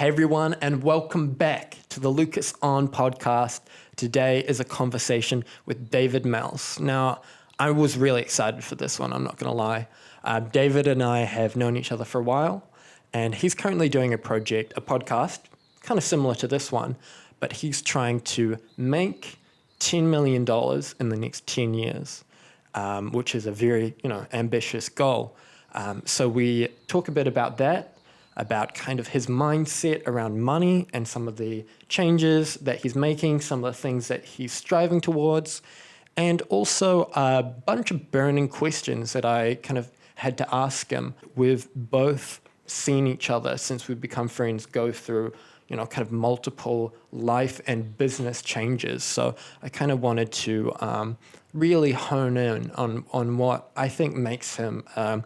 Hey everyone, and welcome back to the Lucas On podcast. Today is a conversation with David Melse. Now, I was really excited for this one, I'm not going to lie. David and I have known each other for a while, and he's currently doing a podcast, kind of similar to this one, but he's trying to make $10 million in the next 10 years, which is a very, ambitious goal. So we talk a bit about that, about kind of his mindset around money and some of the changes that he's making, some of the things that he's striving towards, and also a bunch of burning questions that I kind of had to ask him. We've both seen each other since we've become friends go through, kind of multiple life and business changes. So I kind of wanted to really hone in on what I think makes him, a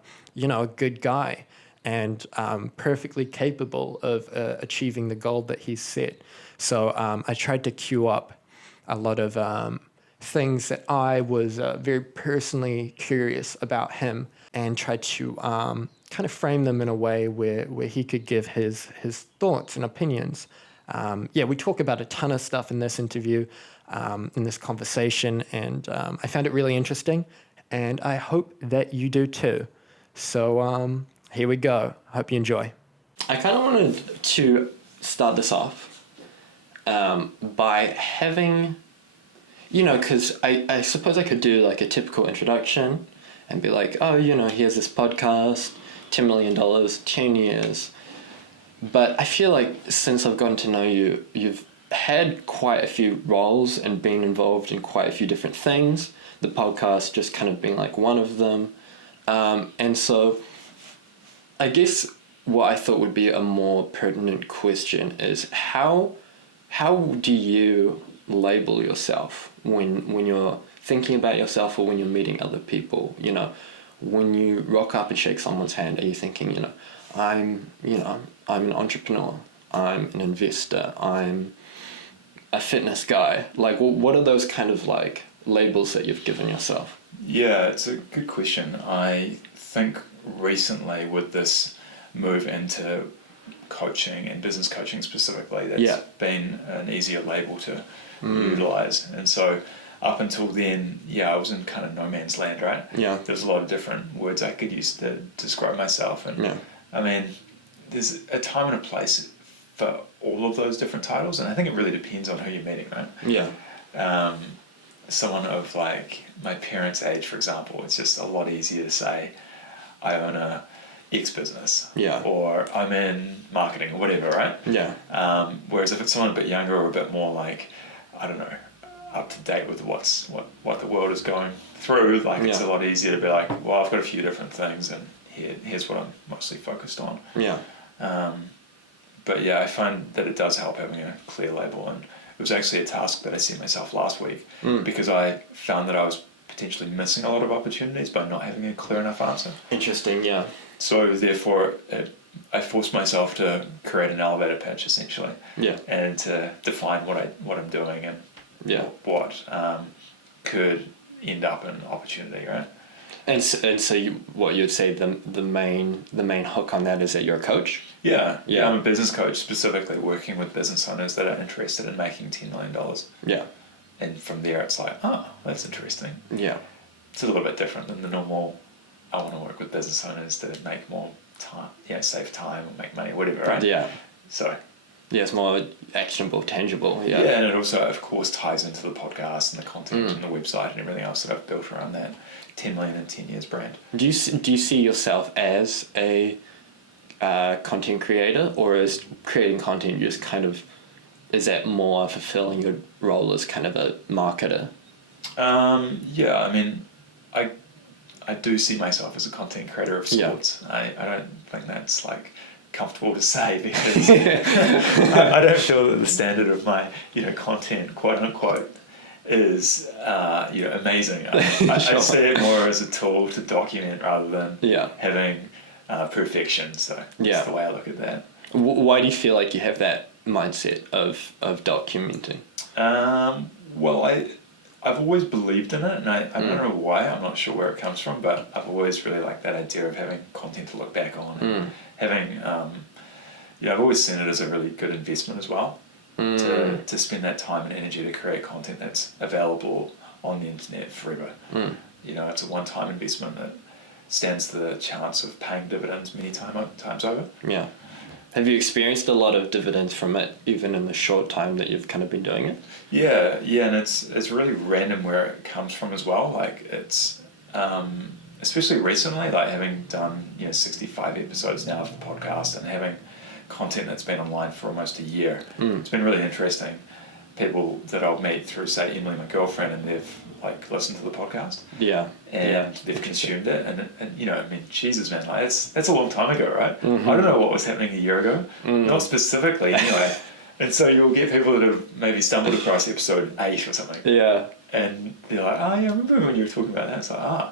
good guy and perfectly capable of achieving the goal that he's set. So I tried to queue up a lot of things that I was very personally curious about him and tried to kind of frame them in a way where he could give his thoughts and opinions. We talk about a ton of stuff in this interview, in this conversation, and I found it really interesting, and I hope that you do too. So here we go. Hope you enjoy. I kind of wanted to start this off by having, because I suppose I could do like a typical introduction and be like, here's this podcast, $10 million, 10 years. But I feel like since I've gotten to know you, you've had quite a few roles and been involved in quite a few different things. The podcast just kind of being like one of them. And so I guess what I thought would be a more pertinent question is how do you label yourself when you're thinking about yourself or when you're meeting other people? When you rock up and shake someone's hand, are you thinking, I'm an entrepreneur, I'm an investor, I'm a fitness guy? Like, what are those kind of like labels that you've given yourself? Yeah, it's a good question. I think recently with this move into coaching and business coaching specifically, that's been an easier label to utilize. And so up until then, I was in kind of no man's land, right? Yeah. There's a lot of different words I could use to describe myself. And I mean, there's a time and a place for all of those different titles. And I think it really depends on who you're meeting, right? Yeah. Someone of like my parents' age, for example, it's just a lot easier to say, I own a X business, or I'm in marketing or whatever, right? Yeah. Whereas if it's someone a bit younger or a bit more like, I don't know, up to date with what the world is going through, like it's a lot easier to be like, well, I've got a few different things and here's what I'm mostly focused on. Yeah. But I find that it does help having a clear label, and it was actually a task that I set myself last week because I found that I was potentially missing a lot of opportunities by not having a clear enough answer. Interesting, yeah. So therefore, I forced myself to create an elevator pitch essentially, and to define what I'm doing and what could end up in opportunity, right? And so what you'd say the main hook on that is that you're a coach? Yeah, I'm a business coach, specifically working with business owners that are interested in making $10 million. Yeah. And from there it's like, oh, that's interesting. Yeah. It's a little bit different than the normal, I want to work with business owners to make more time, save time or make money, whatever, right? Yeah. So. Yeah, it's more actionable, tangible. Yeah. Yeah, and it also, of course, ties into the podcast and the content and the website and everything else that I've built around that 10 million in 10 years brand. Do you see yourself as a content creator, or is creating content just kind of, is that more fulfilling your role as kind of a marketer? I mean, I do see myself as a content creator of sorts. I don't think that's like comfortable to say because I don't feel that the standard of my content, quote unquote, is amazing. I see it more as a tool to document rather than having perfection. So that's the way I look at that. Why do you feel like you have that mindset of documenting? Well, I've always believed in it, and I don't know why. I'm not sure where it comes from, but I've always really liked that idea of having content to look back on, and having I've always seen it as a really good investment as well, to spend that time and energy to create content that's available on the internet forever. It's a one-time investment that stands the chance of paying dividends many times over. Yeah. Have you experienced a lot of dividends from it, even in the short time that you've kind of been doing it? Yeah, and it's really random where it comes from as well. Like it's, especially recently, like having done 65 episodes now of the podcast and having content that's been online for almost a year. It's been really interesting. People that I'll meet through, say, Emily, my girlfriend, and they've like listened to the podcast. Yeah. And they've consumed it, and Jesus, man, like that's a long time ago, right? I don't know what was happening a year ago, not specifically anyway. And so you'll get people that have maybe stumbled across episode 8 or something. Yeah. And they're like, oh yeah, I remember when you were talking about that. It's like,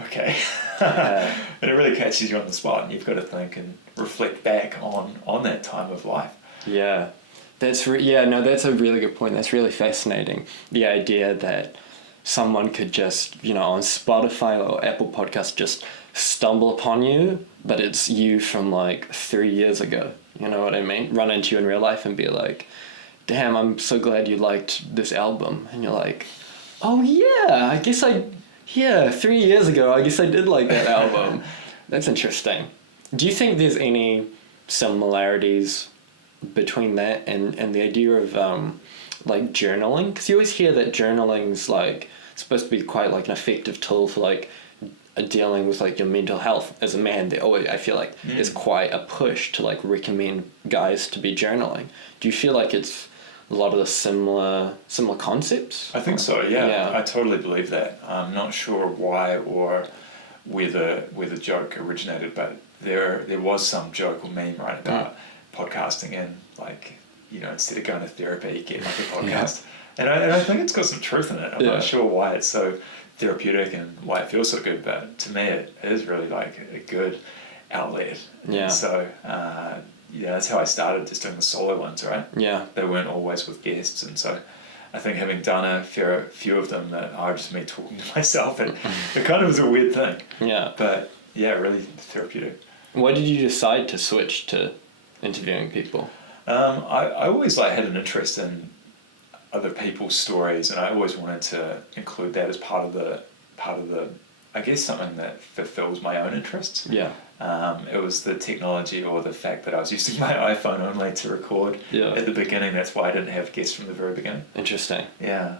okay. And it really catches you on the spot, and you've got to think and reflect back on that time of life. Yeah. That's a really good point. That's really fascinating. The idea that someone could just, on Spotify or Apple Podcasts just stumble upon you, but it's you from like 3 years ago. You know what I mean? Run into you in real life and be like, damn, I'm so glad you liked this album. And you're like, oh yeah, 3 years ago, I guess I did like that album. That's interesting. Do you think there's any similarities between that and the idea of like journaling? Because you always hear that journaling's like supposed to be quite like an effective tool for like dealing with like your mental health. As a man, I feel like there's quite a push to like recommend guys to be journaling. Do you feel like it's a lot of the similar concepts? I think so. Yeah. I totally believe that. I'm not sure why or where the joke originated, but there was some joke or meme right about podcasting and like instead of going to therapy, get like a podcast. And I think it's got some truth in it. I'm not sure why it's so therapeutic and why it feels so good, but to me it is really like a good outlet. Yeah. And so that's how I started, just doing the solo ones, right? Yeah. They weren't always with guests, and so I think having done a few of them, that are just me talking to myself, and it kind of was a weird thing. Yeah. But yeah, really therapeutic. Why did you decide to switch to interviewing people? I always had an interest in other people's stories, and I always wanted to include that as part of the I guess something that fulfills my own interests. Yeah. It was the technology, or the fact that I was using my iPhone only to record at the beginning. That's why I didn't have guests from the very beginning. Interesting. Yeah.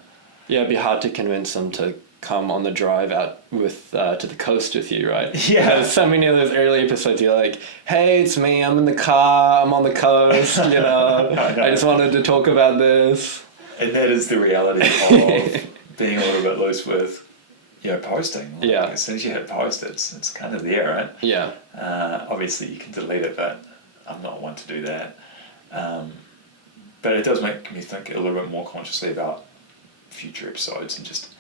Yeah, it'd be hard to convince them to come on the drive out with to the coast with you, right? Yeah. Because so many of those early episodes, you're like, hey, it's me, I'm in the car, I'm on the coast, I just wanted to talk about this. And that is the reality of being a little bit loose with posting. As soon as you hit post, it's kind of there, right? Yeah. Obviously you can delete it, but I'm not one to do that. But it does make me think a little bit more consciously about future episodes and just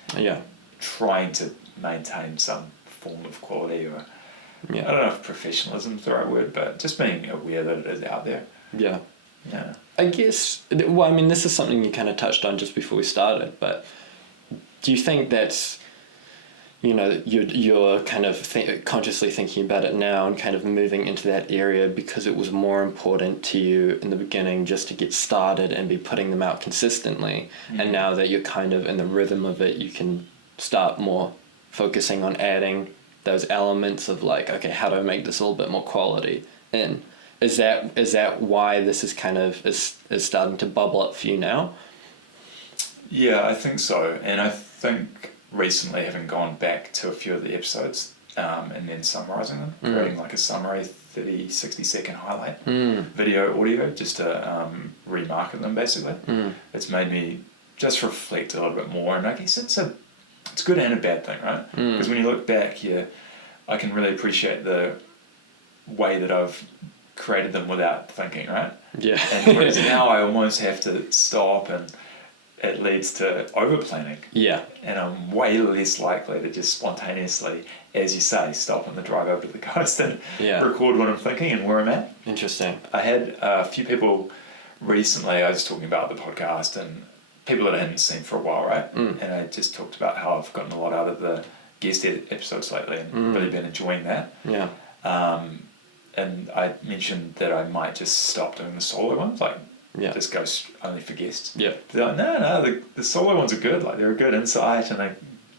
trying to maintain some form of quality, or I don't know if professionalism is the right word, but just being aware that it is out there. Yeah. Yeah. I guess, this is something you kind of touched on just before we started, but do you think that's, you're kind of consciously thinking about it now and kind of moving into that area because it was more important to you in the beginning just to get started and be putting them out consistently, and now that you're kind of in the rhythm of it, you can start more focusing on adding those elements of like, okay, how do I make this a little bit more quality in? Is that why this is kind of is starting to bubble up for you now? Yeah, I think so. And I think recently, having gone back to a few of the episodes and then summarising them, creating like a summary 30, 60-second highlight video, audio, just to remarket them basically, it's made me just reflect a little bit more. And I guess it's good and a bad thing, right? Because when you look back, I can really appreciate the way that I've created them without thinking, right? Yeah. And whereas now I almost have to stop, and it leads to over planning. Yeah. And I'm way less likely to just spontaneously, as you say, stop on the drive over to the coast and record what I'm thinking and where I'm at. Interesting. I had a few people recently, I was talking about the podcast, and people that I hadn't seen for a while, right? And I just talked about how I've gotten a lot out of the guest episodes lately and really been enjoying that. Yeah. and I mentioned that I might just stop doing the solo ones, like just go only for guests. Yeah. They're like, no, the solo ones are good. Like, they're a good insight, and I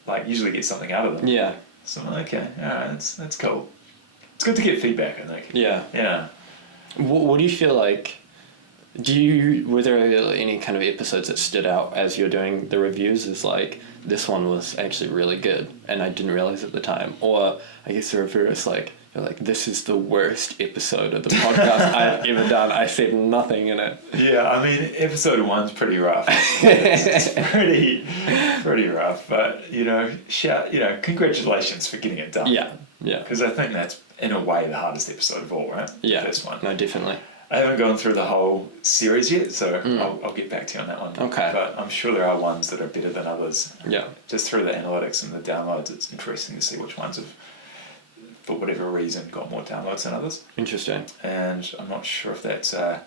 like usually get something out of them. Yeah. So I'm like, okay, all right, that's cool. It's good to get feedback, I think. Yeah. Yeah. What do you feel like? Were there any kind of episodes that stood out as you're doing the reviews as like, this one was actually really good and I didn't realize at the time? Or I guess the reverse, like, you're like, this is the worst episode of the podcast I've ever done. I said nothing in it. Yeah, I mean, episode 1's pretty rough. It's pretty rough. But, congratulations for getting it done. Yeah. Because I think that's, in a way, the hardest episode of all, right? Yeah. The first one. No, definitely. I haven't gone through the whole series yet, so I'll get back to you on that one. Okay. But I'm sure there are ones that are better than others. Yeah. Just through the analytics and the downloads, it's interesting to see which ones have, for whatever reason, got more downloads than others. Interesting. And I'm not sure if that's a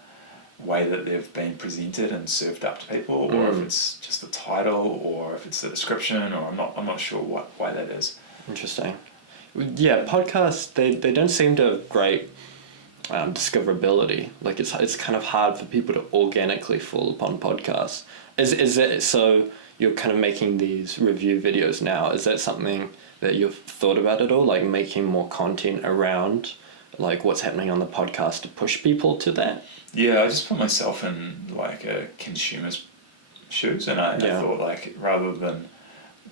way that they've been presented and served up to people, or if it's just the title, or if it's the description, or I'm not sure why that is. Interesting. Yeah, podcasts, they don't seem to have great discoverability. Like, it's kind of hard for people to organically fall upon podcasts. Is it so you're kind of making these review videos now? Is that something that you've thought about at all? Like, making more content around like what's happening on the podcast to push people to that? Yeah, I just put myself in like a consumer's shoes, and I thought, like, rather than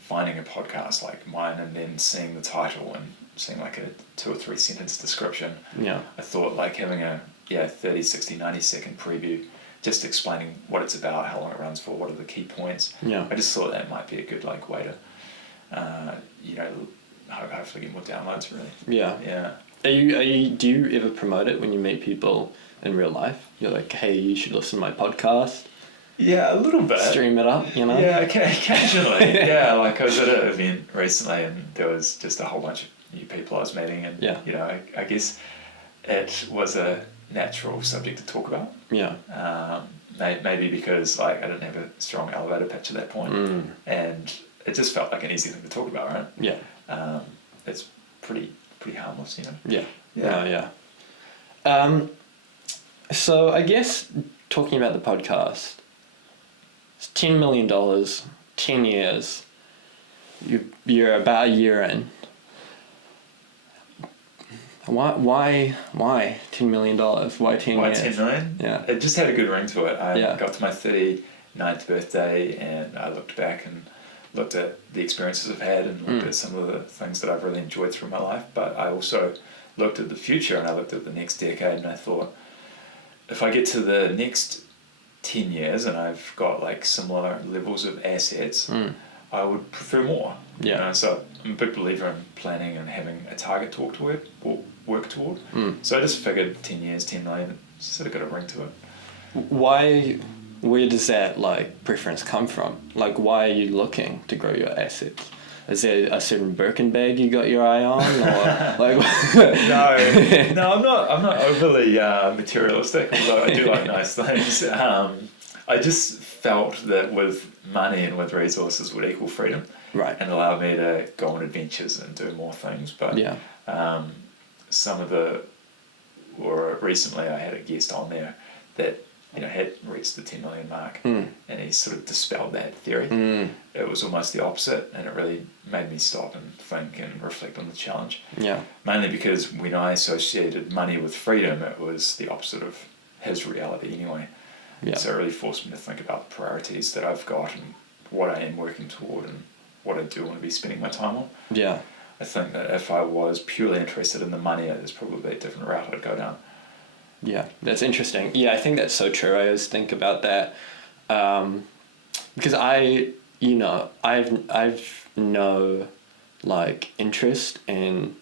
finding a podcast like mine and then seeing the title and seeing like a 2 or 3 sentence description, I thought like having a 30, 60, 90 second preview, just explaining what it's about, how long it runs for, what are the key points. I just thought that might be a good like way to hopefully get more downloads, really. Do you ever promote it when you meet people in real life? You're like, hey, you should listen to my podcast. Yeah, a little bit. Stream it up, Yeah, occasionally. Like I was at an event recently and there was just a whole bunch of new people I was meeting, and I guess it was a natural subject to talk about. Maybe because like I didn't have a strong elevator pitch at that point, and it just felt like an easy thing to talk about, right? It's pretty harmless, So I guess talking about the podcast, it's $10 million, 10 years. You're about a year in. Why $10 million? Why 10 Why years? 10 million? Yeah. It just had a good ring to it. I got to my 39th birthday and I looked back and looked at the experiences I've had and looked at some of the things that I've really enjoyed through my life. But I also looked at the future and I looked at the next decade and I thought, if I get to the next 10 years and I've got like similar levels of assets, I would prefer more. So I'm a big believer in planning and having a target to work toward. So I just figured 10 years, 10 million, it's sort of got a ring to it. Where does that like preference come from? Like, why are you looking to grow your assets? Is there a certain Birkin bag you got your eye on, or like? No, I'm not overly materialistic, although I do like nice things. I just felt that with money and with resources would equal freedom, right, and allow me to go on adventures and do more things. But recently I had a guest on there that had reached the 10 million mark, and he sort of dispelled that theory. It was almost the opposite, and it really made me stop and think and reflect on the challenge. Mainly because when I associated money with freedom, it was the opposite of his reality anyway. So it really forced me to think about the priorities that I've got and what I am working toward and what I do want to be spending my time on. I think that if I was purely interested in the money, there's probably a different route I'd go down. Yeah, that's interesting. Yeah, I think that's so true. I always think about that because I've no like interest in,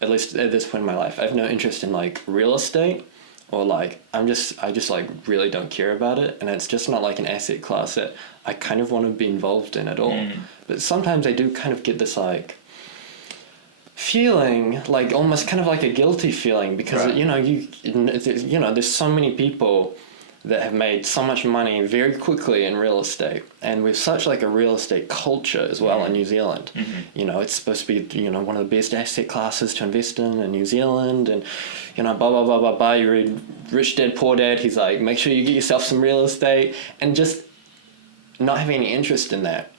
at least at this point in my life, I have no interest in like real estate, or like I just like really don't care about it, and it's just not like an asset class that I kind of want to be involved in at all. But sometimes I do kind of get this like feeling, like almost kind of like a guilty feeling, because there's so many people that have made so much money very quickly in real estate, and we've such like a real estate culture as well in New Zealand. You know, it's supposed to be, you know, one of the best asset classes to invest in New Zealand, and you know, blah blah blah blah blah. You read Rich Dad Poor Dad, he's like, make sure you get yourself some real estate, and just not having any interest in that.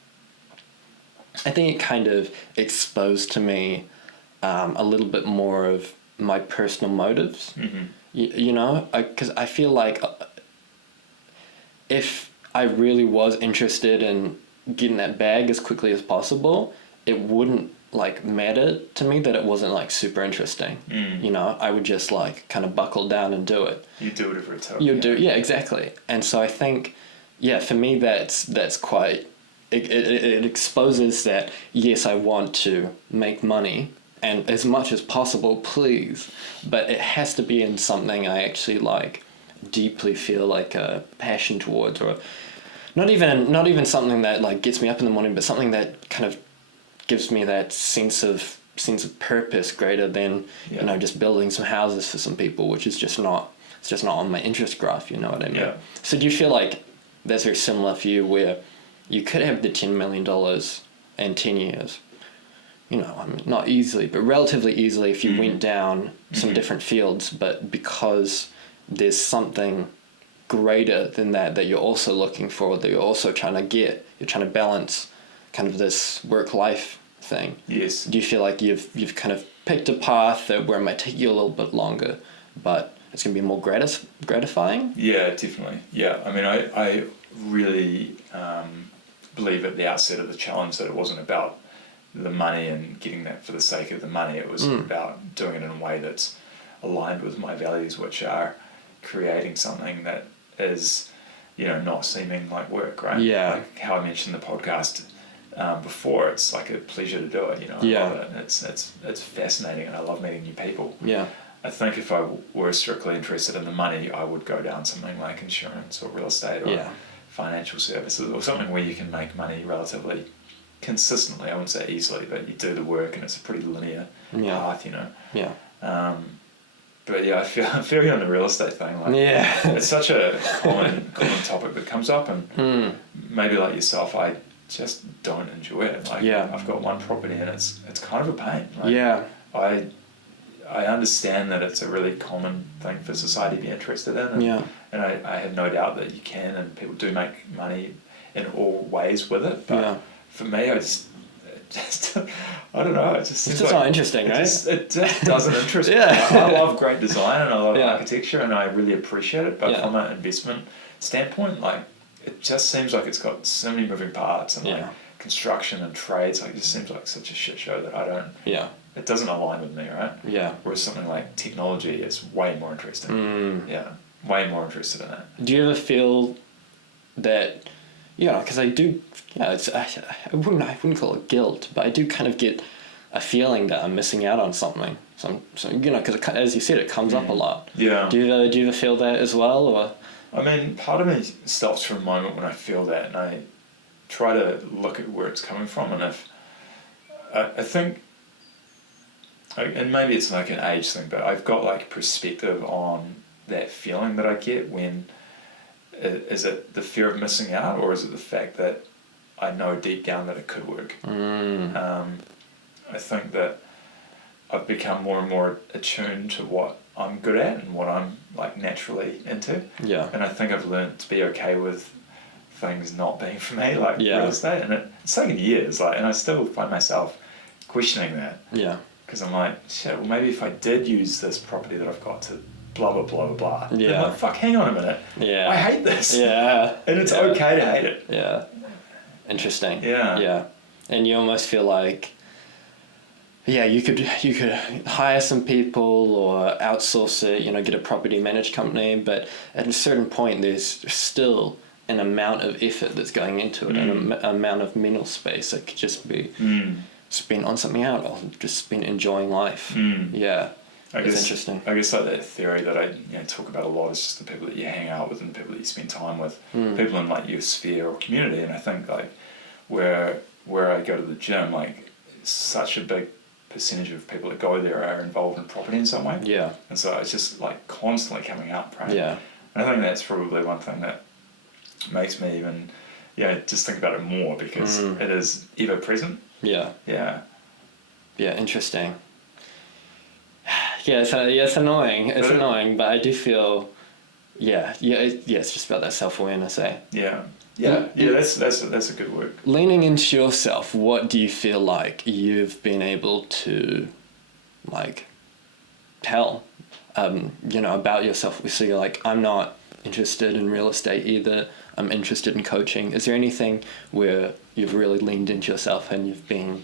I think it kind of exposed to me a little bit more of my personal motives. You know, because I feel like if I really was interested in getting that bag as quickly as possible, it wouldn't like matter to me that it wasn't like super interesting. You know, I would just like kind of buckle down and do it. You do whatever it takes. Yeah, exactly. And so I think, yeah, for me that's quite. It exposes that yes, I want to make money, and as much as possible, please, but it has to be in something I actually like, deeply feel like a passion towards, or not even something that like gets me up in the morning, but something that kind of gives me that sense of purpose greater than you know, just building some houses for some people, which is just not on my interest graph. You know what I mean? Yeah. So do you feel like that's very similar for you, where you could have the $10 million in 10 years? You know, I mean, not easily, but relatively easily if you went down some different fields, but because there's something greater than that you're also looking for, that you're also trying to get, you're trying to balance kind of this work-life thing. Yes. Do you feel like you've kind of picked a path that where it might take you a little bit longer, but it's going to be more gratifying? Yeah, definitely. Yeah, I mean, I really believe at the outset of the challenge that it wasn't about the money and getting that for the sake of the money. It was about doing it in a way that's aligned with my values, which are creating something that is, you know, not seeming like work, right? Yeah. Like how I mentioned the podcast before, it's like a pleasure to do it, you know. I love it, and it's fascinating, and I love meeting new people. Yeah. I think if I were strictly interested in the money, I would go down something like insurance or real estate or financial services, or something where you can make money relatively consistently. I wouldn't say easily, but you do the work and it's a pretty linear path, you know. Yeah. But yeah, I feel you on the real estate thing. Like, it's such a common topic that comes up, and maybe like yourself, I just don't enjoy it. Like, I've got one property and it's kind of a pain. Like, I understand that it's a really common thing for society to be interested in, and I have no doubt that you can, and people do make money in all ways with it. But for me, I just I don't know. It just seems it's just not interesting, right? It just doesn't interest me. I love great design and I love architecture, and I really appreciate it. But from an investment standpoint, like, it just seems like it's got so many moving parts, and like construction and trades, like, it just seems like such a shit show that I don't. It doesn't align with me, right? Whereas something like technology is way more interesting. Way more interested in that. Do you ever feel that, you know, because I do, I wouldn't call it guilt, but I do kind of get a feeling that I'm missing out on something. So you know, because as you said, it comes up a lot. Yeah. Do you ever feel that as well, or? I mean, part of me stops for a moment when I feel that, and I try to look at where it's coming from, and if I think, and maybe it's like an age thing, but I've got like perspective on that feeling that I get when. Is it the fear of missing out, or is it the fact that I know deep down that it could work? I think that I've become more and more attuned to what I'm good at and what I'm like naturally into. And I think I've learned to be okay with things not being for me, like real estate. And it's taken years, like, and I still find myself questioning that. Because I'm like, shit, well, maybe if I did use this property that I've got to blah blah blah blah blah. Then I'm like, fuck, hang on a minute. I hate this. And it's okay to hate it. Interesting. And you almost feel like, you could hire some people or outsource it, you know, get a property managed company, but at a certain point there's still an amount of effort that's going into it, and an amount of mental space that could just be spent on something else, or just spent enjoying life. It's interesting. I guess like that theory that I talk about a lot is just the people that you hang out with and the people that you spend time with, people in like your sphere or community. And I think like where I go to the gym, like such a big percentage of people that go there are involved in property in some way. And so it's just like constantly coming up, right? And I think that's probably one thing that makes me even, just think about it more, because it is ever present. Yeah. Yeah. Yeah, interesting. Yeah, it's annoying. It's annoying, but I do feel, it's just about that self-awareness, eh? Yeah. Yeah, that's a good word. Leaning into yourself, what do you feel like you've been able to, like, tell, about yourself? So you're like, I'm not interested in real estate either. I'm interested in coaching. Is there anything where you've really leaned into yourself and you've been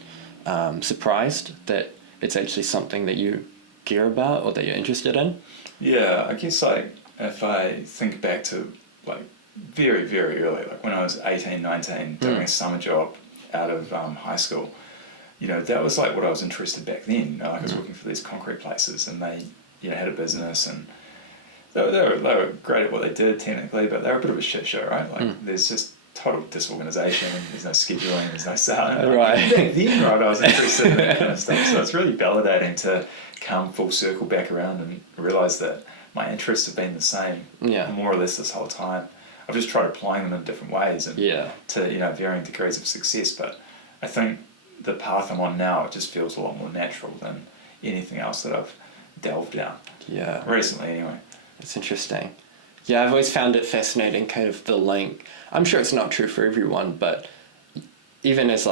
surprised that it's actually something that you care about or that you're interested in? Yeah, I guess, like, if I think back to, like, very, very early, like when I was 18, 19, doing a summer job out of high school, that was like what I was interested back then. Like, I was working for these concrete places, and they, had a business, and they were great at what they did technically, but they were a bit of a shit show, right? Like, there's just total disorganization, there's no scheduling, there's no selling. Right. Back then, right, I was interested in that kind of stuff. So it's really validating to come full circle back around and realise that my interests have been the same, more or less, this whole time. I've just tried applying them in different ways and to varying degrees of success. But I think the path I'm on now, it just feels a lot more natural than anything else that I've delved down. Yeah. Recently, anyway. It's interesting. Yeah, I've always found it fascinating, kind of the link. I'm sure it's not true for everyone, but even as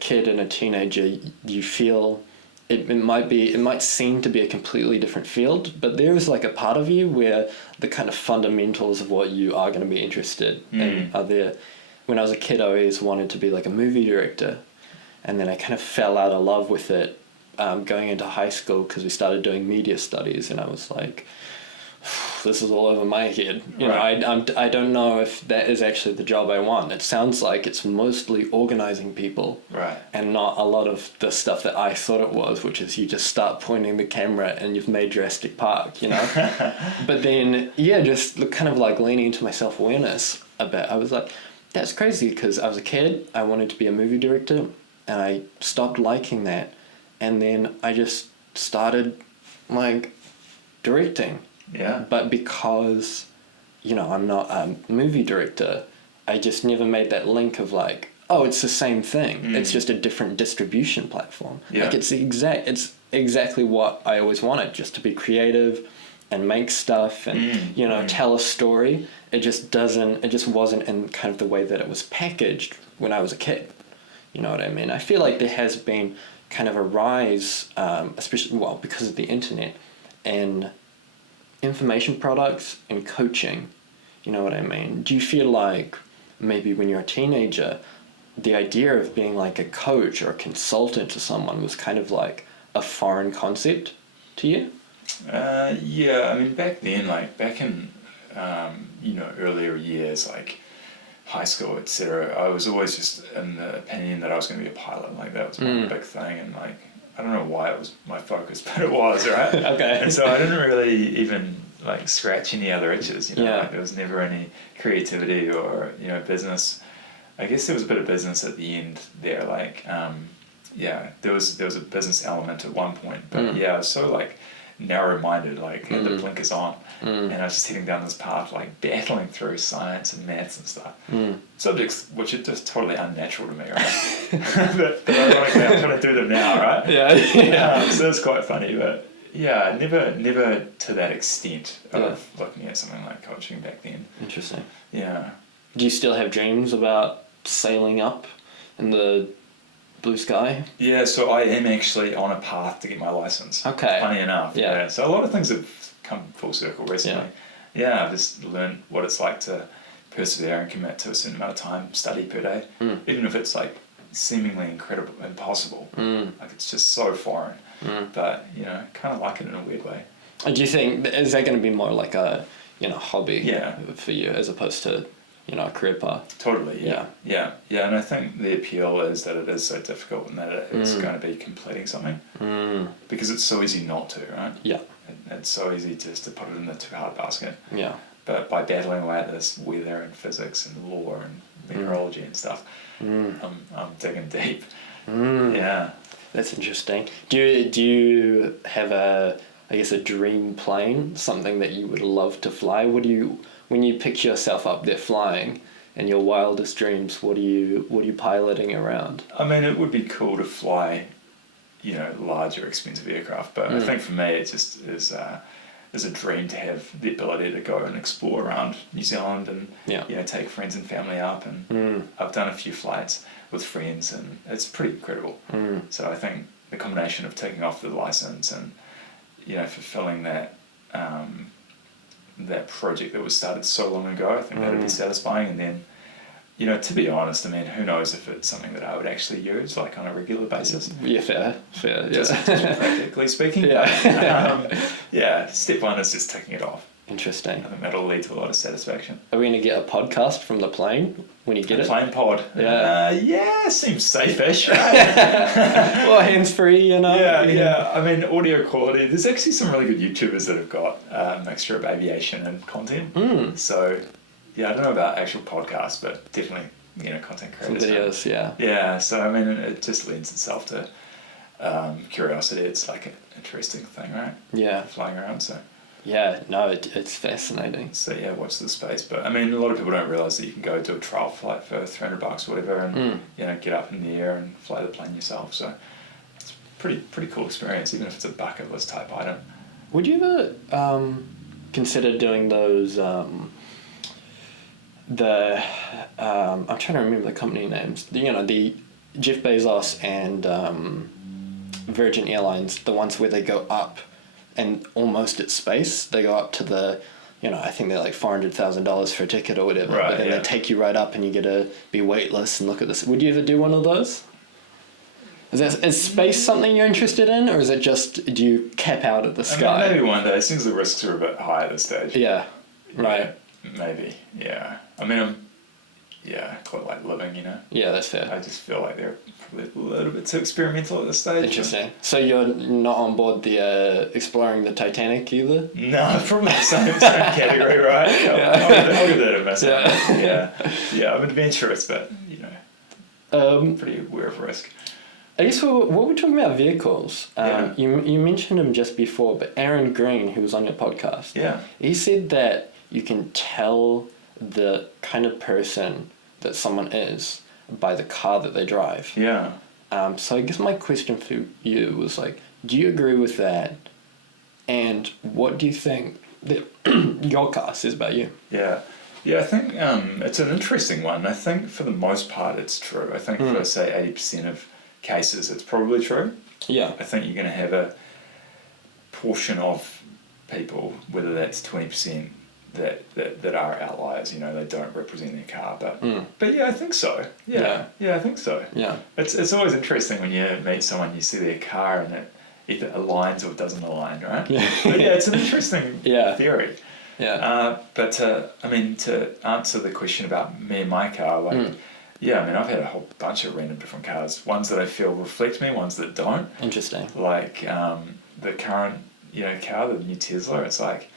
kid and a teenager, you feel it might seem to be a completely different field, but there is like a part of you where the kind of fundamentals of what you are going to be interested in are there. When I was a kid, I always wanted to be like a movie director, and then I kind of fell out of love with it going into high school, because we started doing media studies, and I was like, this is all over my head. I don't know if that is actually the job I want. It sounds like it's mostly organizing people, and not a lot of the stuff that I thought it was, which is you just start pointing the camera and you've made Jurassic Park, But then, just kind of like leaning into my self-awareness a bit, I was like, that's crazy, because I was a kid, I wanted to be a movie director, and I stopped liking that, and then I just started like directing. Yeah. But because, I'm not a movie director, I just never made that link of like, oh, it's the same thing. It's just a different distribution platform. Yeah. Like it's exactly what I always wanted, just to be creative and make stuff and, tell a story. It just wasn't in kind of the way that it was packaged when I was a kid. You know what I mean? I feel like there has been kind of a rise, especially, because of the internet, and information products and coaching, you know what I mean? Do you feel like maybe when you're a teenager, the idea of being like a coach or a consultant to someone was kind of like a foreign concept to you? Yeah, I mean, back then, like back in, earlier years, like high school, etc., I was always just in the opinion that I was going to be a pilot. Like that was my big thing, and like, I don't know why it was my focus, but it was, right? Okay. And so I didn't really even like scratch any other itches, like there was never any creativity or, business. I guess there was a bit of business at the end there, like, there was a business element at one point, but I was so like narrow-minded, like had the blinkers on, and I was just heading down this path, like battling through science and maths and stuff, subjects which are just totally unnatural to me, right? but ironically, I'm trying to do them now, right? So it's quite funny, but never to that extent of looking at something like coaching back then. Interesting. Yeah. Do you still have dreams about sailing up in the blue sky? Yeah, so I am actually on a path to get my license. Okay. Funny enough. Yeah. So a lot of things have come full circle recently. Yeah, I've just learned what it's like to persevere and commit to a certain amount of time, study per day, even if it's like seemingly impossible. Like it's just so foreign. But, kind of like it in a weird way. And do you think, is that going to be more like a, hobby for you as opposed to, a career path? Totally, yeah. And I think the appeal is that it is so difficult and that it is going to be completing something. Because it's so easy not to, right? Yeah. It's so easy just to put it in the too hard basket. Yeah. But by battling away at this weather and physics and law and meteorology and stuff, I'm digging deep. Yeah. That's interesting. Do you have a dream plane, something that you would love to fly? What do when you picture yourself up there flying, in your wildest dreams, what are you piloting around? I mean, it would be cool to fly, larger, expensive aircraft, but I think for me, it just is a dream to have the ability to go and explore around New Zealand and take friends and family up. And I've done a few flights with friends, and it's pretty incredible. So I think the combination of taking off the license and fulfilling that project that was started so long ago, I think that'd be satisfying. And then, to be honest, I mean, who knows if it's something that I would actually use like on a regular basis. Yeah, fair. Yeah. Just practically speaking. Yeah. But, step one is just taking it off. Interesting. I think that'll lead to a lot of satisfaction. Are we going to get a podcast from the plane when you get it? Plane pod. Yeah. Seems safe-ish, right? Well, hands-free, Yeah. I mean, audio quality. There's actually some really good YouTubers that have got a mixture of aviation and content. So, I don't know about actual podcasts, but definitely, content creators. Some videos, yeah. Yeah, so, I mean, it just lends itself to curiosity. It's like an interesting thing, right? Yeah. Flying around, so... Yeah, no, it's fascinating. So watch the space. But I mean, a lot of people don't realise that you can go do a trial flight for $300 or whatever, and get up in the air and fly the plane yourself. So it's pretty cool experience, even if it's a bucket list type item. Would you ever consider doing those? I'm trying to remember the company names. The Jeff Bezos and Virgin Airlines, the ones where they go up. And almost at space, they go up to the, I think they're like $400,000 for a ticket or whatever. Right, but then they take you right up and you get to be weightless and look at this. Would you ever do one of those? Is space something you're interested in, or is it just, do you cap out at the sky? Maybe one day. It seems the risks are a bit high at this stage. Yeah, right. Yeah, maybe, yeah. I mean, I'm quite like living, Yeah, that's fair. I just feel like they're probably a little bit too experimental at this stage. Interesting. So you're not on board the exploring the Titanic either? No, probably the same category, right? I'll give that a miss. Yeah, I'm adventurous, but, pretty aware of risk. I guess what we're talking about vehicles. You mentioned him just before, but Aaron Green, who was on your podcast, he said that you can tell the kind of person that someone is by the car that they drive. Yeah. So I guess my question for you was like, do you agree with that? And what do you think that your car says about you? Yeah, I think it's an interesting one. I think for the most part it's true. I think for, say, 80% of cases it's probably true. Yeah. I think you're going to have a portion of people, whether that's 20%, that are outliers, they don't represent their car, but yeah, I think so. Yeah, I think so. Yeah. It's always interesting when you meet someone, you see their car and it either aligns or doesn't align, right? But it's an interesting theory. Yeah. But to answer the question about me and my car, I've had a whole bunch of random different cars. Ones that I feel reflect me, ones that don't. Interesting. Like the current, car, the new Tesla, it's like,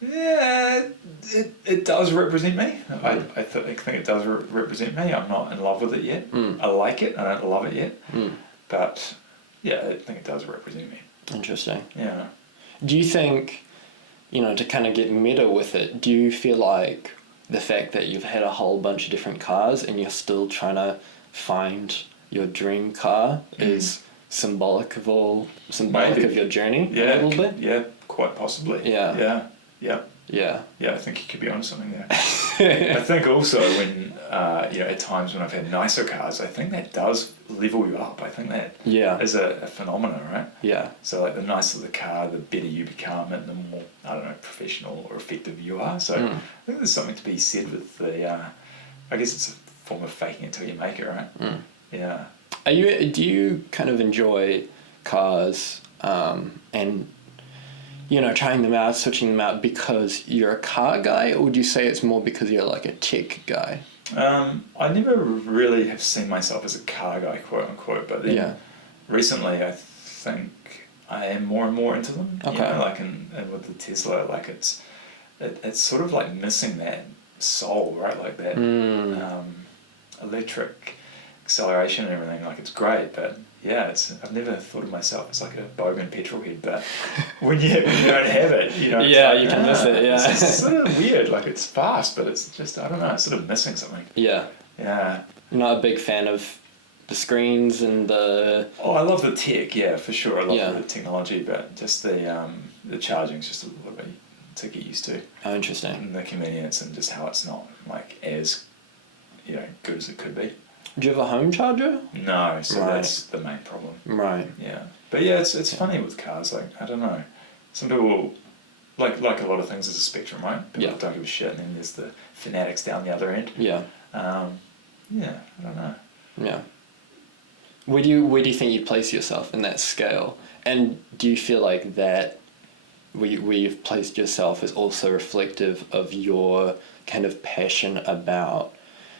it does represent me. I think it does represent me. I'm not in love with it yet. I like it. I don't love it yet. But I think it does represent me. Interesting. Yeah. Do you think, to kind of get meta with it, do you feel like the fact that you've had a whole bunch of different cars and you're still trying to find your dream car is symbolic of your journey a little bit? Yeah, quite possibly. Yeah, I think you could be onto something there. I think also when, at times when I've had nicer cars, I think that does level you up. I think that is a phenomenon, right? Yeah. So like the nicer the car, the better you become and the more, professional or effective you are. So I think there's something to be said with the, I guess it's a form of faking it till you make it, right? Yeah. Do you kind of enjoy cars and trying them out, switching them out because you're a car guy, or would you say it's more because you're like a tech guy? I never really have seen myself as a car guy, quote unquote, but then recently I think I am more and more into them. Okay. And with the Tesla, like it's sort of like missing that soul, right? Like that electric acceleration and everything, like it's great, but yeah, I've never thought of myself as like a bogan petrol head, but when you don't have it, you know, yeah, like, you can miss it. Yeah, it's sort of weird. Like it's fast, but it's just, I don't know, it's sort of missing something. Yeah. Yeah. You're not a big fan of the screens and the... Oh, I love the tech, yeah, for sure. I love Yeah. the technology, but just the charging's just a little bit to get used to. Oh, interesting. And the convenience and just how it's not like as, you know, good as it could be. Do you have a home charger? No, so Right. that's the main problem. Right. Yeah, but yeah, it's funny with cars. Like I don't know, some people like a lot of things. There's a spectrum, right? People Yeah. don't give a shit, and then there's the fanatics down the other end. Yeah. Yeah, I don't know. Yeah. Where do you think you place yourself in that scale? And do you feel like that where you've placed yourself is also reflective of your kind of passion about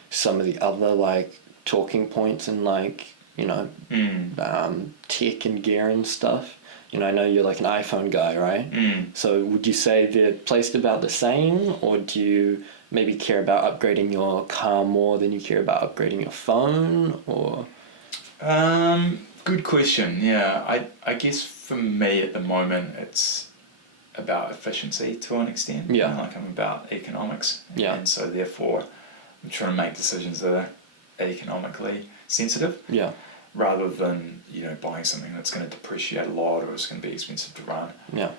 some of the other like talking points and like, you know, tech and gear and stuff? You know, I know you're like an iPhone guy, right? So would you say they're placed about the same, or do you maybe care about upgrading your car more than you care about upgrading your phone, or? Good question. Yeah, I guess for me at the moment it's about efficiency to an extent. Yeah. Like I'm about economics. Yeah. And so therefore I'm trying to make decisions that are economically sensitive. Yeah. Rather than, you know, buying something that's going to depreciate a lot or it's going to be expensive to run. Yeah.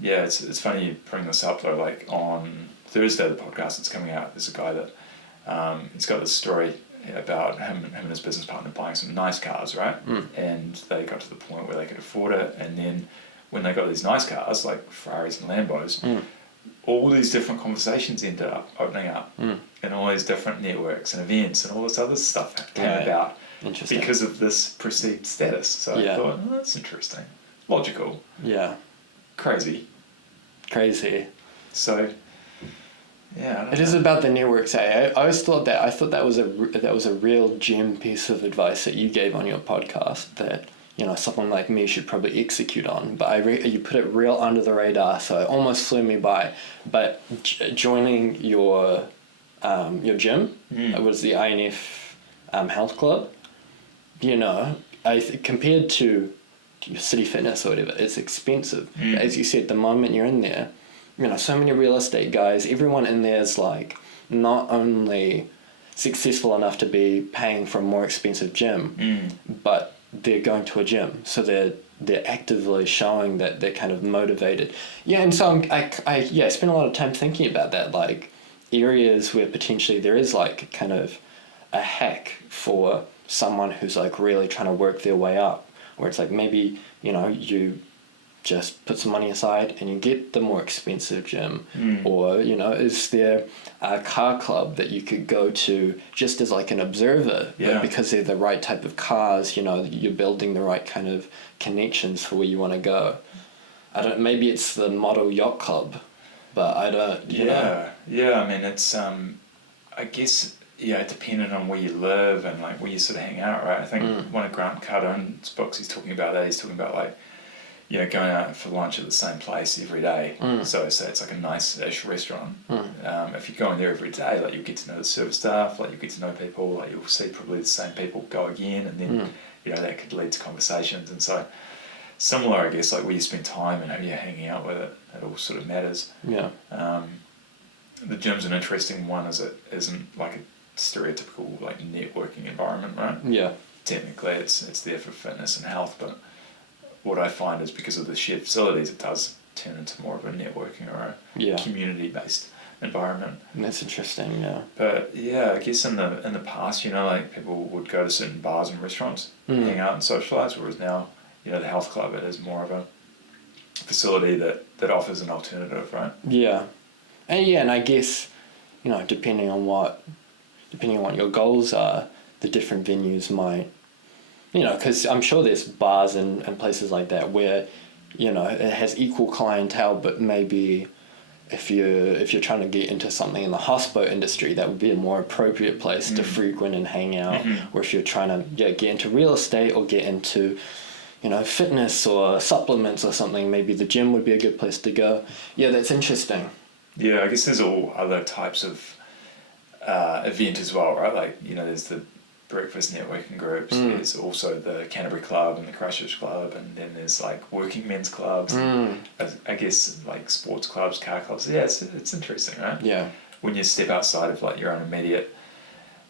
Yeah, it's funny you bring this up though. Like on Thursday, the podcast that's coming out, there's a guy that he's got this story about him and his business partner buying some nice cars, right? And they got to the point where they could afford it, and then when they got these nice cars like Ferraris and Lambos, all these different conversations ended up opening up, and all these different networks and events and all this other stuff came about. Interesting. Because of this perceived status. So I thought, oh, that's interesting. Logical. Yeah. Crazy. So yeah, I don't it know. is about the networks. I always thought that was a real gem piece of advice that you gave on your podcast that, you know, someone like me should probably execute on. But you put it real under the radar, so it almost flew me by. But joining your gym, it was the INF Health Club. You know, compared to City Fitness or whatever, it's expensive. As you said, the moment you're in there, you know, so many real estate guys, everyone in there is like not only successful enough to be paying for a more expensive gym, but they're going to a gym, so they're actively showing that they're kind of motivated. Yeah, and so I spend a lot of time thinking about that, like areas where potentially there is like kind of a hack for someone who's like really trying to work their way up, where it's like maybe, you know, you just put some money aside and you get the more expensive gym, or, you know, is there a car club that you could go to just as like an observer, but because they're the right type of cars, you know, you're building the right kind of connections for where you want to go. Maybe it's the model yacht club, but I don't, you know. I mean, it's I guess, depending on where you live and like where you sort of hang out, right? I think one of Grant Cardone's books, he's talking about that. He's talking about like, you know, going out for lunch at the same place every day. So say it's like a nice-ish restaurant. If you're going there every day, like you'll get to know the service staff, like you'll get to know people, like you'll see probably the same people go again, and then you know, that could lead to conversations. And so similar, I guess, like where you spend time and who you're hanging out with, it all sort of matters. Yeah. The gym's an interesting one, as it isn't like a stereotypical like networking environment, right? Yeah. Technically, it's there for fitness and health, but what I find is because of the shared facilities, it does turn into more of a networking or a community-based environment. That's interesting. Yeah. But yeah, I guess in the past, you know, like people would go to certain bars and restaurants, hang out and socialise, whereas now, you know, the health club, it is more of a facility that offers an alternative, right? Yeah. And I guess, you know, depending on what your goals are, the different venues might, you know, because I'm sure there's bars and places like that where, you know, it has equal clientele, but maybe if you're trying to get into something in the hospo industry, that would be a more appropriate place to frequent and hang out. Or if you're trying to get into real estate or get into, you know, fitness or supplements or something, maybe the gym would be a good place to go. Yeah, that's interesting. Yeah, I guess there's all other types of event as well, right? Like, you know, there's the breakfast networking groups. There's also the Canterbury Club and the Christchurch Club, and then there's like working men's clubs. I guess like sports clubs, car clubs. Yeah, it's interesting, right? Yeah. When you step outside of like your own immediate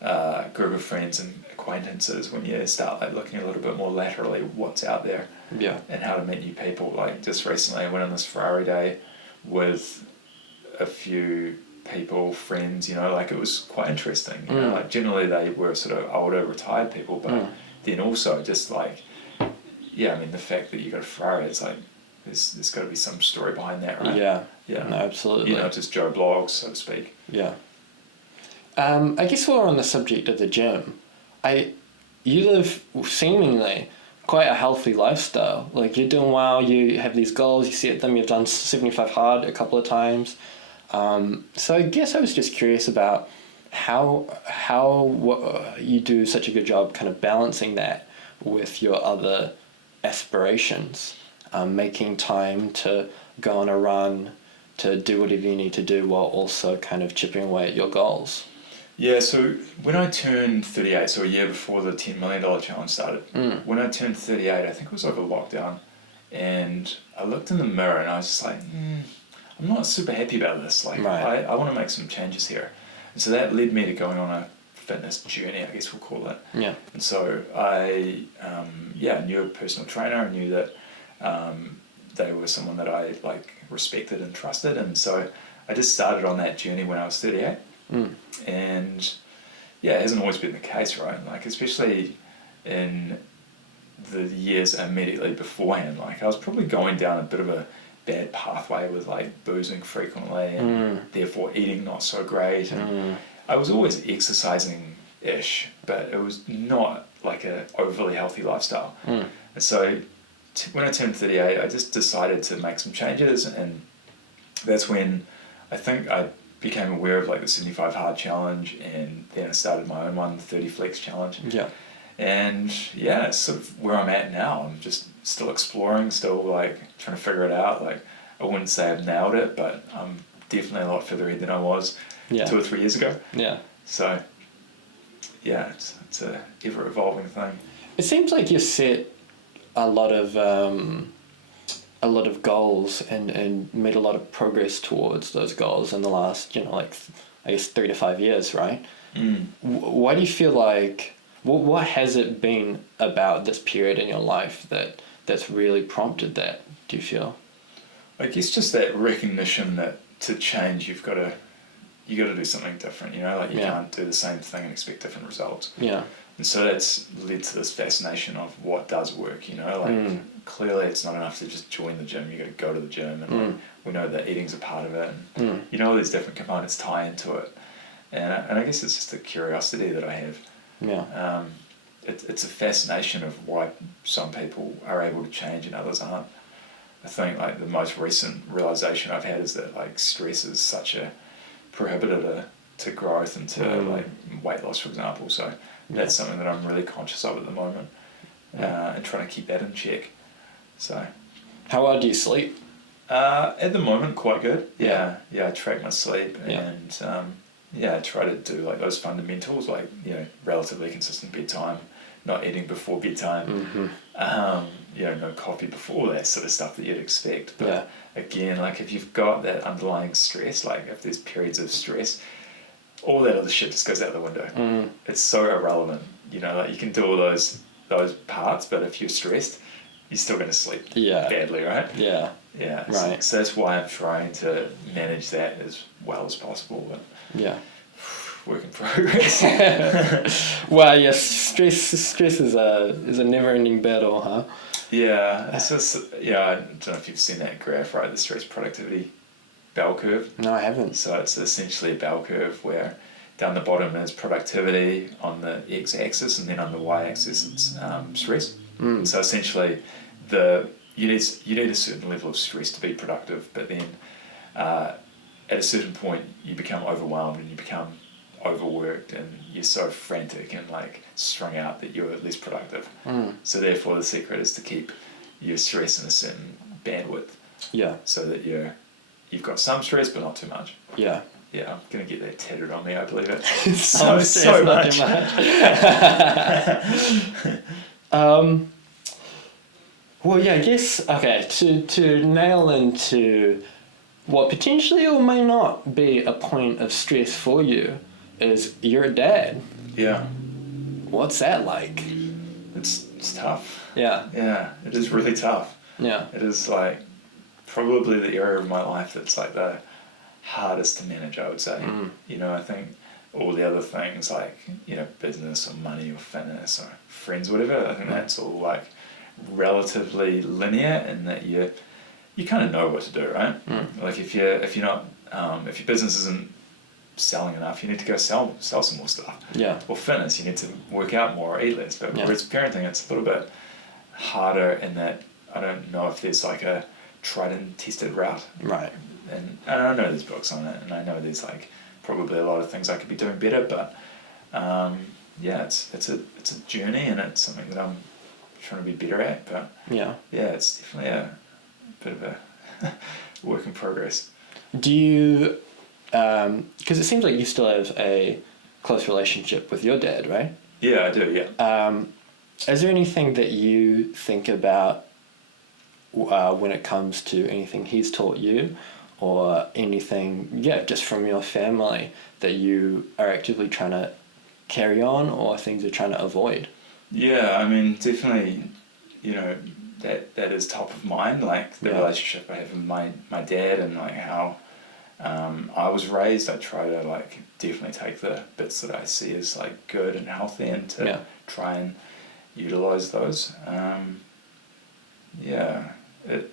group of friends and acquaintances, when you start like looking a little bit more laterally what's out there, and how to meet new people. Like just recently, I went on this Ferrari day with a few people, friends, you know, like it was quite interesting. You know, like generally they were sort of older, retired people, but then also just like, yeah, I mean, the fact that you got a Ferrari, it's like there's got to be some story behind that, right? Yeah. Yeah. No, absolutely. You know, just Joe Blogs, so to speak. Yeah. I guess while we're on the subject of the gym, you live seemingly quite a healthy lifestyle. Like you're doing well, you have these goals, you set them, you've done 75 hard a couple of times. So I guess I was just curious about how you do such a good job kind of balancing that with your other aspirations, making time to go on a run, to do whatever you need to do while also kind of chipping away at your goals. Yeah, so when I turned 38, so a year before the $10 million challenge started, when I turned 38, I think it was over lockdown, and I looked in the mirror and I was just like, I'm not super happy about this. Like, right. I want to make some changes here. And so that led me to going on a fitness journey, I guess we'll call it. Yeah. And so I, knew a personal trainer. I knew that they were someone that I like respected and trusted. And so I just started on that journey when I was 38. And yeah, it hasn't always been the case, right? Like, especially in the years immediately beforehand, like I was probably going down a bit of a bad pathway with like boozing frequently and therefore eating not so great. And I was always exercising-ish, but it was not like a overly healthy lifestyle. And so when I turned 38, I just decided to make some changes, and that's when I think I became aware of like the 75 hard challenge, and then I started my own one, the 30 flex challenge. Yeah. And yeah, it's sort of where I'm at now. I'm just still exploring, still like trying to figure it out. Like I wouldn't say I've nailed it, but I'm definitely a lot further ahead than I was 2 or 3 years ago. Yeah. So yeah, it's a ever evolving thing. It seems like you set a lot of goals and made a lot of progress towards those goals in the last, I guess 3 to 5 years, right? Why do you feel like, what has it been about this period in your life that's really prompted that, do you feel? I guess just that recognition that to change you got to do something different, like you can't do the same thing and expect different results. Yeah. And so that's led to this fascination of what does work, clearly it's not enough to just join the gym, you got to go to the gym, and we know that eating's a part of it, and all these different components tie into it. And I guess it's just a curiosity that I have. Yeah. It's a fascination of why some people are able to change and others aren't. I think like the most recent realization I've had is that like stress is such a prohibitor to growth and to like weight loss, for example. So that's something that I'm really conscious of at the moment, and trying to keep that in check. So, how well do you sleep? At the moment, quite good. Yeah, I track my sleep and I try to do like those fundamentals, like relatively consistent bedtime, not eating before bedtime, no coffee before, all that sort of stuff that you'd expect. But again, like if you've got that underlying stress, like if there's periods of stress, all that other shit just goes out the window. It's so irrelevant, like you can do all those parts, but if you're stressed, you're still going to sleep badly, right? Yeah. Right. So that's why I'm trying to manage that as well as possible. But work in progress. Well, yes, stress is a never-ending battle, huh? Yeah, it's just I don't know if you've seen that graph, right? The stress productivity bell curve. No, I haven't. So it's essentially a bell curve where down the bottom is productivity on the x-axis, and then on the y-axis it's stress. So essentially, you need a certain level of stress to be productive, but then at a certain point you become overwhelmed and you become overworked and you're so frantic and like strung out that you're less productive. So therefore the secret is to keep your stress in a certain bandwidth. Yeah. So that you've got some stress but not too much. Yeah. Yeah, I'm gonna get that tattooed on me. I believe it. So much. Well, yeah, I guess, okay, to nail into what potentially or may not be a point of stress for you is you're a dad. Yeah. What's that like? It's tough. Yeah. Yeah, it is really tough. Yeah. It is like probably the area of my life that's like the hardest to manage, I would say. You know, I think all the other things like, you know, business or money or fitness or friends, whatever, I think that's all like relatively linear in that you kind of know what to do, right? Like if you're not if your business isn't selling enough, you need to go sell some more stuff. Yeah. Or fitness, you need to work out more or eat less. But whereas parenting, it's a little bit harder in that I don't know if there's like a tried and tested route. Right. And I know there's books on it, and I know there's like probably a lot of things I could be doing better, but yeah, it's a journey, and it's something that I'm trying to be better at. But yeah, it's definitely a bit of a work in progress. Do you, because it seems like you still have a close relationship with your dad, right? Yeah, I do, yeah. Is there anything that you think about when it comes to anything he's taught you, or anything, just from your family that you are actively trying to carry on, or things you're trying to avoid? Yeah, I mean, definitely, you know, that is top of mind, like the relationship I have with my dad, and like how I was raised. I try to like definitely take the bits that I see as like good and healthy, and to try and utilize those.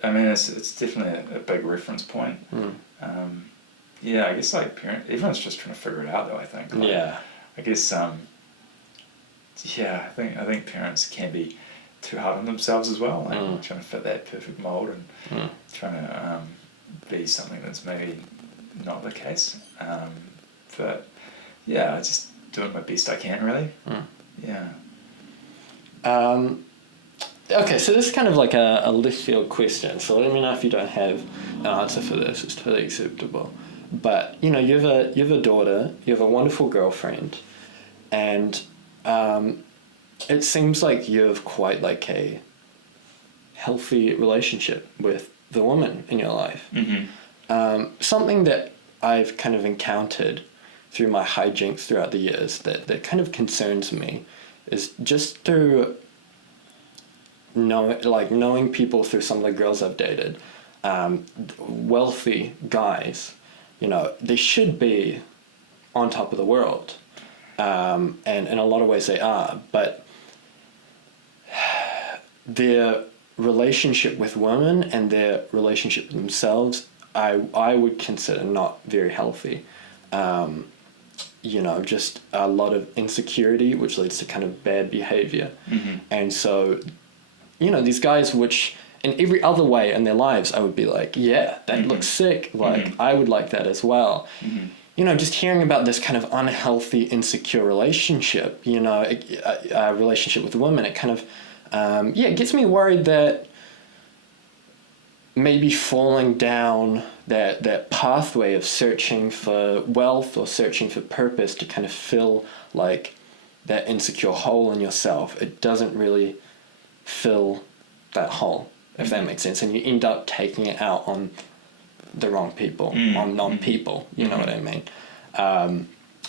I mean, it's definitely a big reference point. I guess like everyone's just trying to figure it out though, I think. Like, I guess I think parents can be too hard on themselves as well, like trying to fit that perfect mold and trying to be something that's maybe not the case. But yeah, I just doing my best I can, really. Okay, so this is kind of like a left field question, so let me know if you don't have an answer for this. It's totally acceptable. But you know, you have a daughter, you have a wonderful girlfriend, and it seems like you have quite like a healthy relationship with the woman in your life. Something that I've kind of encountered through my hijinks throughout the years that kind of concerns me is just through knowing people through some of the girls I've dated, wealthy guys, you know, they should be on top of the world, and in a lot of ways they are, but their relationship with women and their relationship with themselves, I would consider not very healthy. You know, just a lot of insecurity, which leads to kind of bad behavior. And so, you know, these guys, which in every other way in their lives, I would be like, yeah, that looks sick. Like, I would like that as well. You know, just hearing about this kind of unhealthy, insecure relationship, you know, a relationship with women, it kind of, it gets me worried that maybe falling down that pathway of searching for wealth or searching for purpose to kind of fill like that insecure hole in yourself, it doesn't really fill that hole, if that makes sense, and you end up taking it out on the wrong people, on non-people, you know what I mean,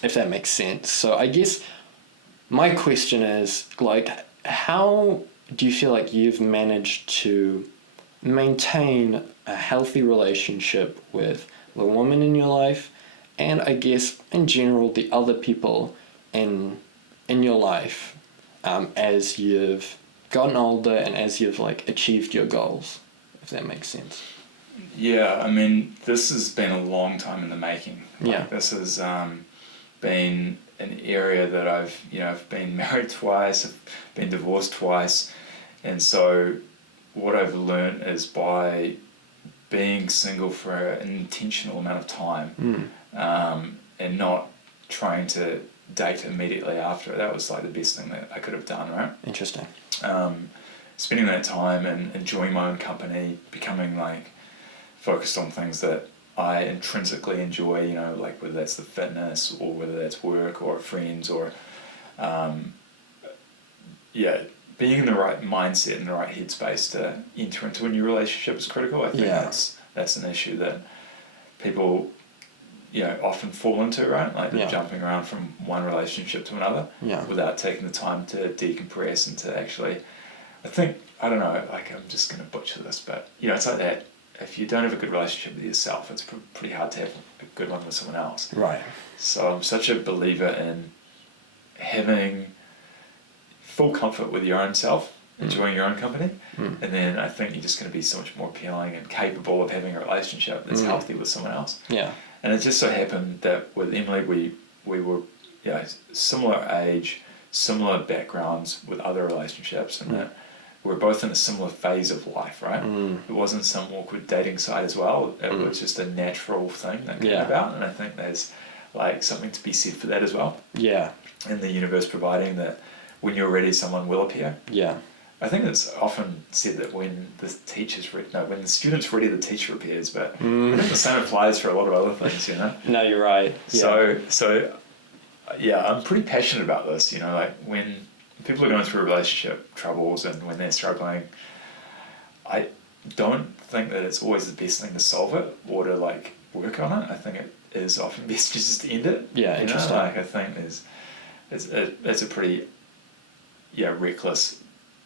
if that makes sense. So I guess my question is, like, how do you feel like you've managed to maintain a healthy relationship with the woman in your life, and I guess in general the other people in your life, as you've gotten older and as you've like achieved your goals, if that makes sense? Yeah, I mean, this has been a long time in the making. This has been an area that I've been married twice, I've been divorced twice, and so what I've learned is by being single for an intentional amount of time, and not trying to date immediately after, that was like the best thing that I could have done, right? Interesting. Spending that time and enjoying my own company, becoming like focused on things that I intrinsically enjoy, you know, like whether that's the fitness or whether that's work or friends or, being in the right mindset and the right headspace to enter into a new relationship is critical. I think that's an issue that people, you know, often fall into, right? Like they're jumping around from one relationship to another without taking the time to decompress and to actually, I think, I don't know, like I'm just going to butcher this, but, you know, it's like that. If you don't have a good relationship with yourself, it's pretty hard to have a good one with someone else. Right. So I'm such a believer in having full comfort with your own self, enjoying your own company, and then I think you're just going to be so much more appealing and capable of having a relationship that's healthy with someone else. Yeah. And it just so happened that with Emily, we were, you know, similar age, similar backgrounds with other relationships, and that we're both in a similar phase of life, right? It wasn't some awkward dating site as well. It was just a natural thing that came about, and I think there's like something to be said for that as well. Yeah. And the universe providing that when you're ready, someone will appear. Yeah. I think it's often said that when the when the student's ready, the teacher appears. But I think the same applies for a lot of other things, you know. No, you're right. Yeah. So, I'm pretty passionate about this. You know, like when people are going through relationship troubles and when they're struggling, I don't think that it's always the best thing to solve it or to like work on it. I think it is often best just to end it. Yeah, interesting. Know? Like I think it's a pretty reckless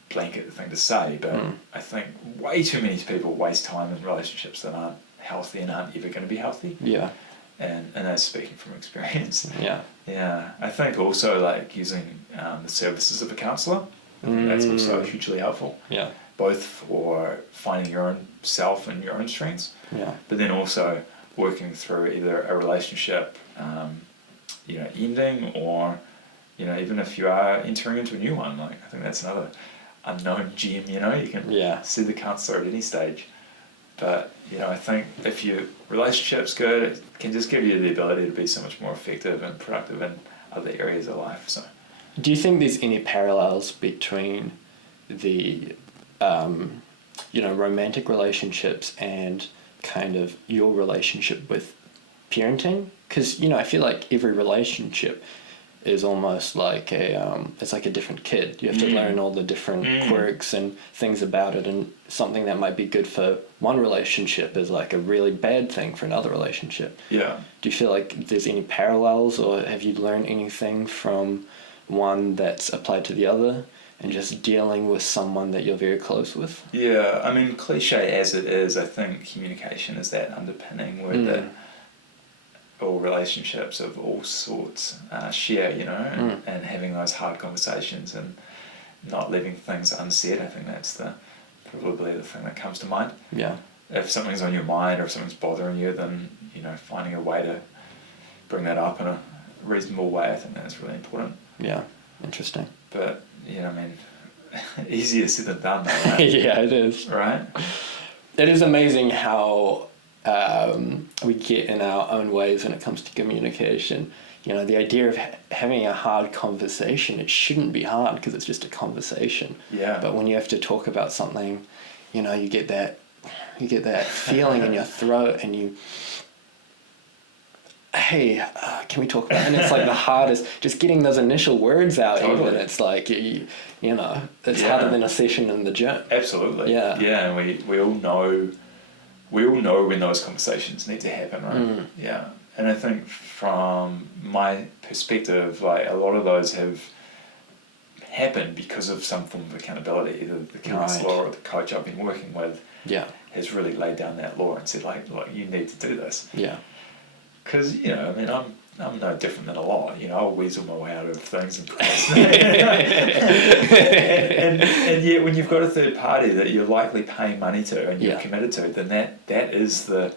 blanket thing to say, but I think way too many people waste time in relationships that aren't healthy and aren't ever going to be healthy. Yeah. And that's speaking from experience. Yeah. Yeah. I think also like using the services of a counsellor, I think that's also hugely helpful. Yeah. Both for finding your own self and your own strengths. Yeah. But then also working through either a relationship, ending or, even if you are entering into a new one, like I think that's another unknown gem, you can see the counsellor at any stage. But, I think if your relationship's good, it can just give you the ability to be so much more effective and productive in other areas of life. So, do you think there's any parallels between the, romantic relationships and kind of your relationship with parenting? Because, I feel like every relationship is almost like it's like a different kid. You have to learn all the different quirks and things about it, and something that might be good for one relationship is like a really bad thing for another relationship. Yeah. Do you feel like there's any parallels, or have you learned anything from one that's applied to the other, and just dealing with someone that you're very close with? Yeah, I mean, cliche as it is, I think communication is that underpinning word that all relationships of all sorts share, and having those hard conversations and not leaving things unsaid. I think that's probably the thing that comes to mind. Yeah. If something's on your mind or if something's bothering you, then, finding a way to bring that up in a reasonable way, I think that's really important. Yeah, interesting. But, easier said than done, though, right? Yeah, it is. Right? It is amazing how we get in our own ways when it comes to communication. The idea of having a hard conversation, it shouldn't be hard because it's just a conversation. Yeah. But when you have to talk about something, you get that feeling in your throat, and hey, can we talk about it? And it's like the hardest, just getting those initial words out. Totally. Even it's like, it's harder than a session in the gym. Absolutely. Yeah. Yeah, and we all know when those conversations need to happen, right? Yeah. And I think from my perspective, like a lot of those have happened because of some form of accountability. Either the counsellor or the coach I've been working with has really laid down that law and said, like, look, you need to do this. Yeah. Because, I'm no different than a lot. I'll weasel my way out of things and procrastinate. and yet when you've got a third party that you're likely paying money to and you're committed to, then that is the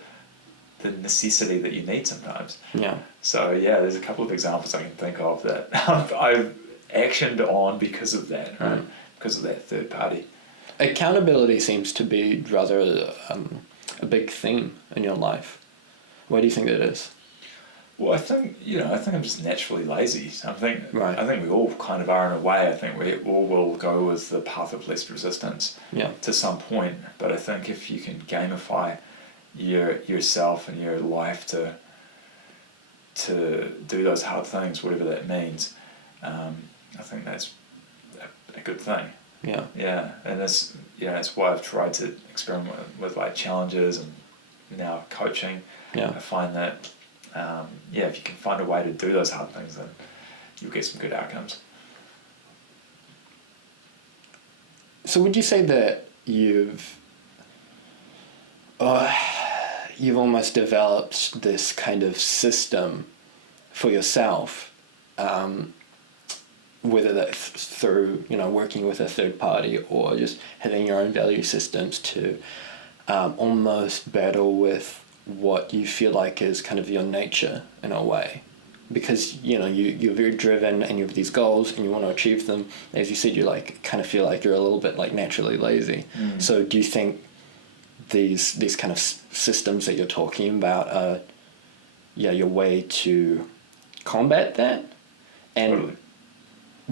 necessity that you need sometimes. Yeah. So there's a couple of examples I can think of that I've actioned on because of that, right? Because of that third party. Accountability seems to be rather a big theme in your life. Why do you think that is? Well, I think I'm just naturally lazy. I think we all kind of are in a way. I think we all will go with the path of least resistance to some point. But I think if you can gamify yourself and your life to do those hard things, whatever that means, I think that's a good thing. Yeah. Yeah, and that's why I've tried to experiment with like challenges and now coaching. Yeah. I find that if you can find a way to do those hard things, then you'll get some good outcomes. So would you say that you've almost developed this kind of system for yourself, whether that's through, working with a third party or just having your own value systems to almost battle with what you feel like is kind of your nature in a way? Because, you're very driven and you have these goals and you want to achieve them. As you said, you kind of feel like you're a little bit naturally lazy. So do you think these kind of systems that you're talking about are your way to combat that? And totally.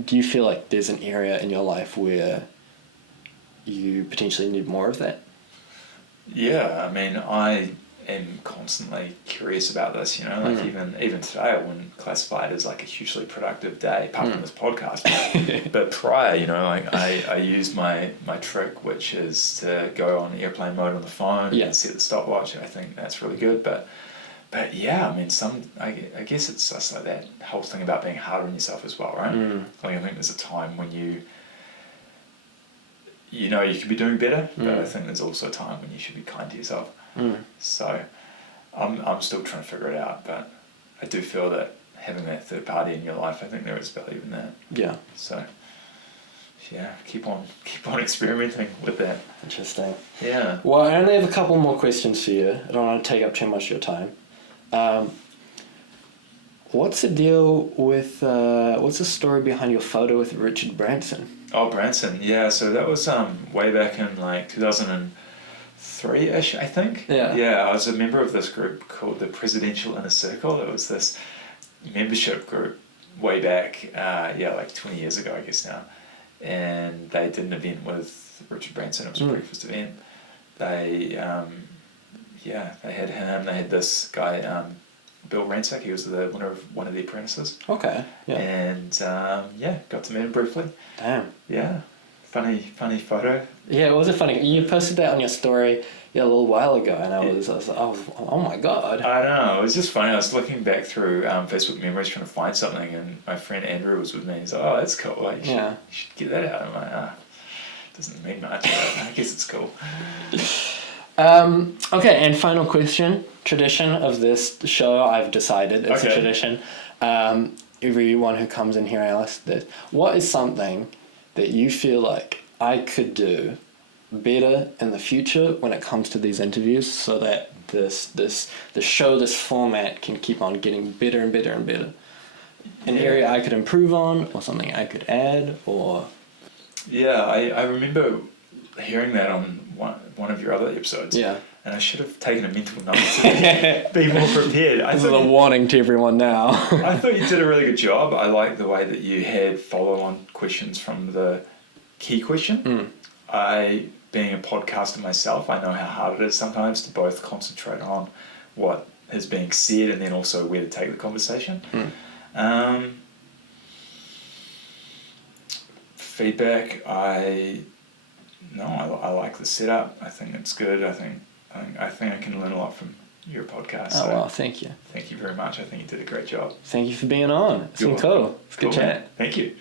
Do you feel like there's an area in your life where you potentially need more of that? Yeah, I mean, I am constantly curious about this, even today I wouldn't classify it as like a hugely productive day, apart from this podcast. But prior, I use my trick, which is to go on airplane mode on the phone and set the stopwatch. I think that's really good. But yeah, I mean, I guess it's just like that whole thing about being hard on yourself as well, right? I think there's a time when you could be doing better, but I think there's also a time when you should be kind to yourself. So I'm still trying to figure it out, but I do feel that having that third party in your life, I think there is value in that. Yeah. So yeah, keep on experimenting with that. Interesting. Yeah. Well, I only have a couple more questions for you. I don't want to take up too much of your time. What's the deal with what's the story behind your photo with Richard Branson? Oh, Branson, yeah. So that was way back in like 2003-ish, I think. Yeah. Yeah, I was a member of this group called the Presidential Inner Circle. It was this membership group way back, like 20 years ago, I guess now. And they did an event with Richard Branson. It was a breakfast event. They had him. They had this guy, Bill Ransack. He was the winner of one of The Apprentices. Okay. Yeah. And got to meet him briefly. Damn. Yeah. Funny photo. Yeah, it was a funny. You posted that on your story a little while ago, and I was oh my god. I know, it was just funny. I was looking back through Facebook memories trying to find something, and my friend Andrew was with me. He's like, "Oh, that's cool. Like, you should get that out." I'm like, doesn't mean much. But I guess it's cool. Okay, and final question. Tradition of this show, I've decided it's a tradition. Everyone who comes in here, I ask this: what is something that you feel like I could do better in the future when it comes to these interviews, so that the show, this format can keep on getting better and better and better? An area I could improve on, or something I could add, or... Yeah, I remember hearing that on one of your other episodes. Yeah. And I should have taken a mental note to be more prepared. This is a warning to everyone now. I thought you did a really good job. I like the way that you had follow-on questions from the key question. Being a podcaster myself, I know how hard it is sometimes to both concentrate on what is being said and then also where to take the conversation. Feedback, I like the setup. I think it's good. I think I can learn a lot from your podcast. Oh, well, thank you. Thank you very much. I think you did a great job. Thank you for being on. It's been cool. It's a good chat. Man. Thank you.